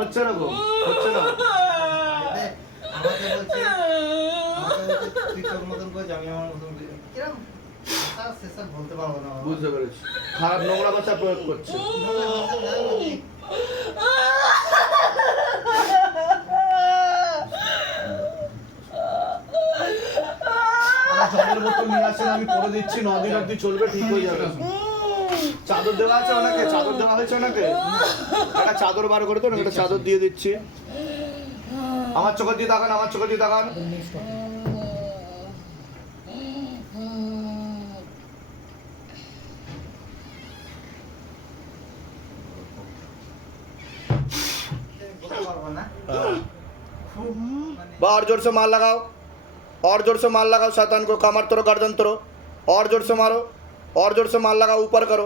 হচ্ছে না গো হচ্ছে না। আমাকে বলছে আমাকে বলছে, তুই তোর মতন করে আমি আমার মতন করে শেষা বলতে পারব না। বুঝতে পেরেছি। খারাপ নোংরা ভাষা প্রয়োগ করছে। জলের বোতল নিয়ে আসেন আমি করে দিচ্ছি নদিন অব্দি চলবে ঠিক হয়ে যাবে। চাদর দেওয়া আছে ওনাকে চাদর দেওয়া হয়েছে ওনাকে একটা চাদর বার করে তো একটা চাদর দিয়ে দিচ্ছি আমার চোখে দিয়ে তাকান আমার চোখে দিয়ে তাকান বলতে পারবো না খুব মানে बा और जोर से मार लगाओ और जोर से मार लगाओ शैतान को कमर तोड़ो गर्दन तोड़ो और जोर से मारो और जोर से मार लगाओ ऊपर करो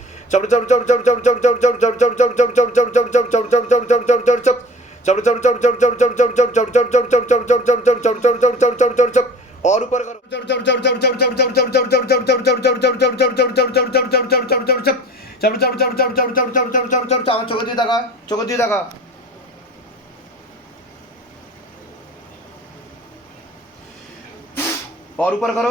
चढ़ चढ़ चढ़ चढ़ चढ़ चढ़ चढ़ चढ़ चढ़ चढ़ चढ़ चढ़ चढ़ चढ़ चढ़ चढ़ चढ़ चढ़ चढ़ चढ़ चढ़ चढ़ चढ़ चढ़ चढ़ चढ़ चढ़ चढ़ चढ़ और ऊपर करो चोख দিয়ে দেখা চোখ দিয়ে দেখা और ऊपर करो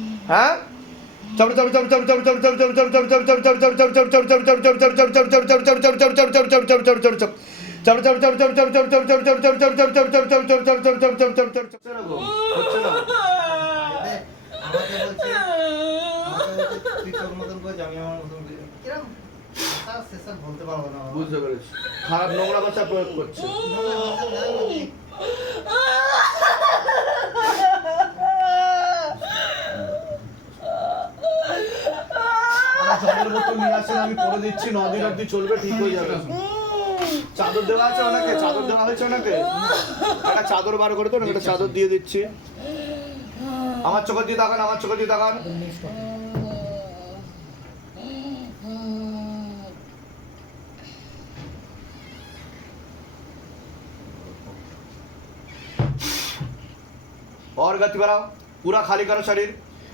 হ্যাঁ খারাপ নোংরা ভাষা প্রয়োগ করছে নোংরা ভাষা না, মানে, আমার জলের বোতল নিয়ে আসেন আমি করে দিচ্ছি নদিন অব্দি চলবে ঠিক হয়ে যাবে চাদর দেওয়া আছে ওনাকে চাদর দেওয়া হয়েছে ওনাকে একটা চাদর বার করে তো একটা চাদর দিয়ে দিচ্ছি আমার চোখে দিয়ে তাকান আমার চোখে দিয়ে তাকান और गति बढ़ाओ पूरा खाली करो शरीर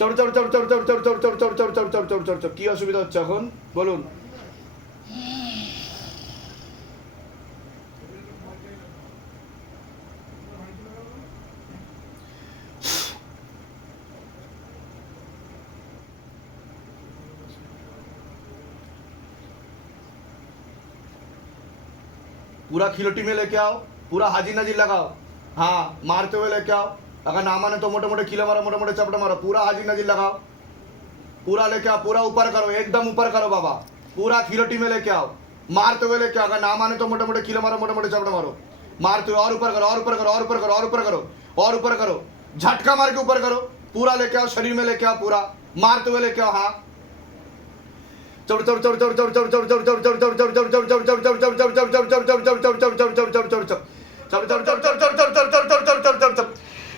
चढ़ चढ़ चढ़ चढ़ चढ़ चढ़ चढ़ चढ़ चढ़ चढ़ चढ़ चढ़ चढ़ चढ़ चढ़ चढ़ चढ़ चढ़ चढ़ चढ़ चढ़ चढ़ चढ़ चढ़ चढ़ चढ़ चढ़ चढ़ चढ़ चढ़ चढ़ चढ़ चढ़ चढ़ chop chop chop chop chop chop chop chop chop chop chop chop chop chop chop chop chop chop chop chop chop chop chop chop chop chop chop chop chop chop chop chop chop chop chop কি অসুবিধা হচ্ছে এখন বলুন पूरा खिलोटी में लेके आओ पूरा हाजी नाजी लगाओ हाँ मारते हुए लेके आओ अगर ना माने तो मोटे मोटे खिले मारो मोटे मोटे चपटे मारो पूरा हाजी नाजी लगाओ पूरा लेके आओ पूरा ऊपर करो एकदम ऊपर करो बाबा पूरा खिलोटी में लेके आओ मारते हुए लेके अगर ना माने तो मोटे मोटे खिले मारो मोटे मोटे चपटे मारो मारते हुए और ऊपर करो और ऊपर करो और ऊपर करो और ऊपर करो और ऊपर करो झटका मार के ऊपर करो पूरा लेके आओ शरीर में लेके आओ पूरा मारते हुए लेके आओ हाँ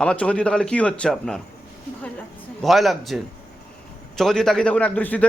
আমার চোখে দিয়ে তাহলে কি হচ্ছে আপনার ভয় লাগছে চোখ দিয়ে তাকিয়ে দেখুন এক দৃষ্টিতে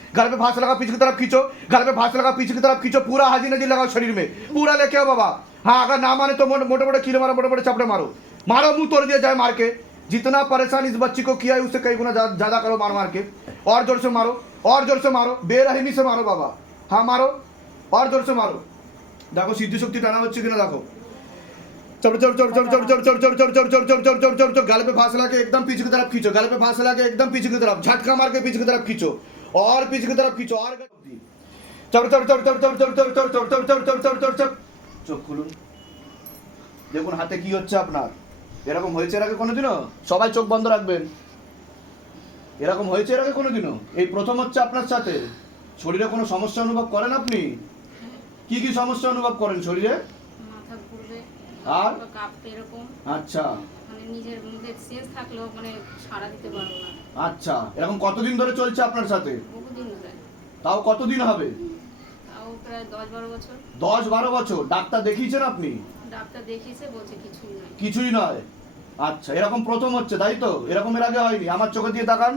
घर पे फांस लगा पीछे की तरफ खींचो घर पे फांस लगा पीछे की तरफ खींचो पूरा हाजी नजी लगाओ शरीर में पूरा लेके आओ बाबा हाँ अगर ना माने तो मोटे मोटे मोटे कीड़े मारो मोटे मोटे चपड़े मारो मारो मुंह तोड़ दिया जाए मार के जितना परेशान इस बच्ची को किया है उससे कई गुना ज्या- ज्यादा करो मार मार के और जोर से मारो और जोर से मारो बेरहमी से मारो बाबा हाँ मारो और जोर से मारो দেখো সিদ্ধি শক্তি টানা হচ্ছে কিনা দেখো चल चल चल चल चल चल चल चल चल चल चल चल चल चल चल चल गले पे फांस लगा के एकदम पीछे की तरफ खींचो गले पे फांस लगा के एकदम पीछे की तरफ झटका मार के पीछे की तरफ खींचो और पीछे की तरफ खींचो और चल चल चल चल चल चल चल चल चल चल चल चल चल चल चल চোখ খুলুন দেখুন হাতে কি হচ্ছে আপনার এরকম হয়েছে এর আগে কোনোদিনও সবাই চোখ বন্ধ রাখবেন এরকম হয়েছে এর আগে কোনোদিনও এই প্রথম হচ্ছে আপনার সাথে শরীরে কোনো সমস্যা অনুভব করেন আপনি কি কি সমস্যা অনুভব করেন শরীরে মাথা ঘুরবে আর? বা কাঁপবে এরকম আচ্ছা মানে নিজের মধ্যে সেন্স থাকলেও মানে সাড়া দিতে পারবো না আচ্ছা এরকম কতদিন ধরে চলছে আপনার সাথে তাও কতদিন হবে দশ বারো বছর ডাক্তার দেখিয়েছেন আপনি কিছুই নয় আচ্ছা এরকম প্রথম হচ্ছে তাই তো এরকম এর আগে হয়নি আমার চোখে দিয়ে তাকান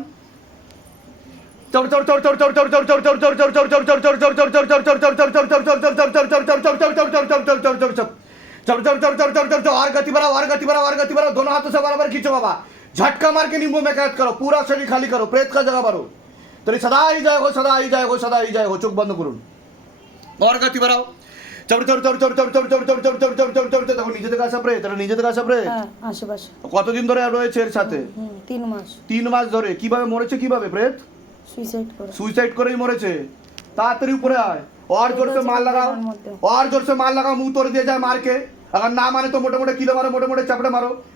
আর গতি বাড়াও আর গতি বাড়াও আর গতি বাড়াও দোনো হাতে সব বারাবার খিচো বাবা झटका मार के नींबू में कैद करो पुरा शरीर खाली करो प्रेत का जगा भरो तरी सदा ही जाएगो सदा ही जाएगो सदा ही जाएगो चोख बंद करून और गती बराव কতদিন ধরে রয়েছে এর সাথে তিন মাস তিন মাস ধরে কীভাবে মরেছে কীভাবে প্রেত সুইসাইড করেই মরেছে তাড়াতাড়ি উপরে আয় और जोर से मार लगाओ और जोर से मार लगाओ मुंह तोड़ दिया जाए मार के अगर ना माने तो मोटे मोटे किलो मारो मोटे मोटे चपड़े मारो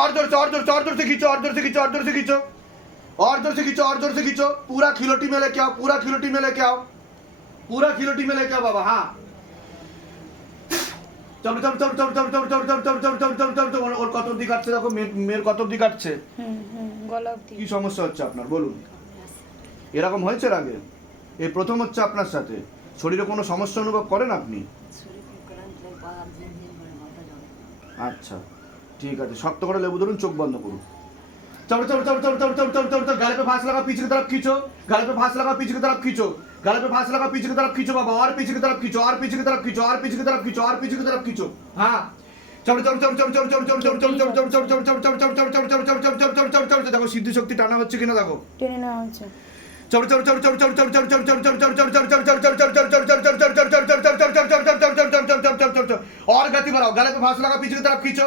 और जोर से और जोर से और जोर से खींचो और जोर से खींचो और जोर से खींचो और जोर से खींचो और जोर से खींचो पूरा खिलोटी में लेके आओ पूरा खिलोटी में लेके आओ पूरा खिलोटी में लेके आओ बाबा हाँ ওর কত অবধি কাটছে দেখো মেয়ের কত অবধি কাটছে কি সমস্যা হচ্ছে আপনার বলুন এরকম হয়েছে প্রথম হচ্ছে আপনার সাথে শরীরে কোনো সমস্যা অনুভব করেন আপনি আচ্ছা ঠিক আছে শক্ত করে লেবু ধরুন চোখ বন্ধ করুন চড় চড় চড় চড় চড় চড় চড় চড় চড় গালে ফাঁস লাগা পিছকে তরফ খিচো গালে ফাঁস লাগা পিছকে তরফ খিচো গালে ফাঁস লাগা পিছকে তরফ খিচো বাবা আর পিছকে তরফ খিচো আর পিছকে তরফ খিচো আর পিছকে তরফ খিচো আর পিছকে তরফ খিচো হ্যাঁ আর গতি বাড়াও গালে ফাঁস লাগা পিছনে তারা খিচো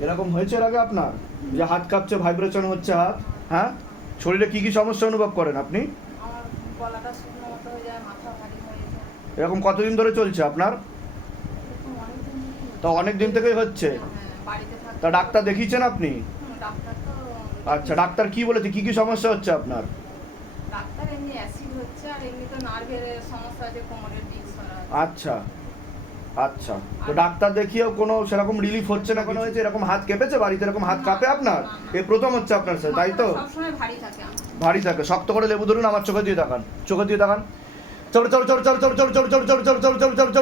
এরকম হয়েছে এর আগে আপনার? যে হাত কাঁপছে ভাইব্রেশন হচ্ছে হাত হ্যাঁ? শরীরে কি কি সমস্যা অনুভব করেন আপনি? এরকম কতদিন ধরে চলছে আপনার? তা অনেক দিন থেকেই হচ্ছে। তা ডাক্তার দেখিয়েছেন আপনি? আচ্ছা ডাক্তার কি বলেছে? কি কি সমস্যা হচ্ছে আপনার? আচ্ছা। আচ্ছা তো ডাক্তার দেখিয়েও কোনো সেরকম রিলিফ হচ্ছে না কোনো হয়েছে এরকম হাত কেঁপেছে বাড়িতে এরকম হাত কাঁপে আপনার এ প্রথম হচ্ছে আপনার স্যার তাই তো ভারী থাকে শক্ত করে লেবু ধরুন আমার চোখে দিয়ে দেখান চোখে দিয়ে দেখান চল চল চল চল চল চল চল চল চল চল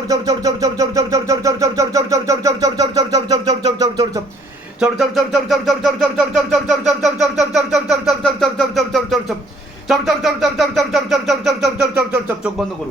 চল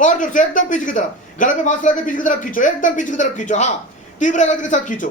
और ज़ोर से एकदम पीछे की तरफ़ गले में मास्क लगा पीछे की तरफ़ खींचो एकदम पीछे की तरफ़ खींचो हाँ तीव्र गति के साथ खींचो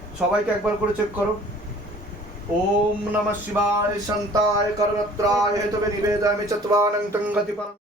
সবাইকে একবার করে চেক করো। ওম নমঃ শিবায়, শান্তায় করণত্রায় হেতবে নিবেদামি চত্বানং তং গতিপরম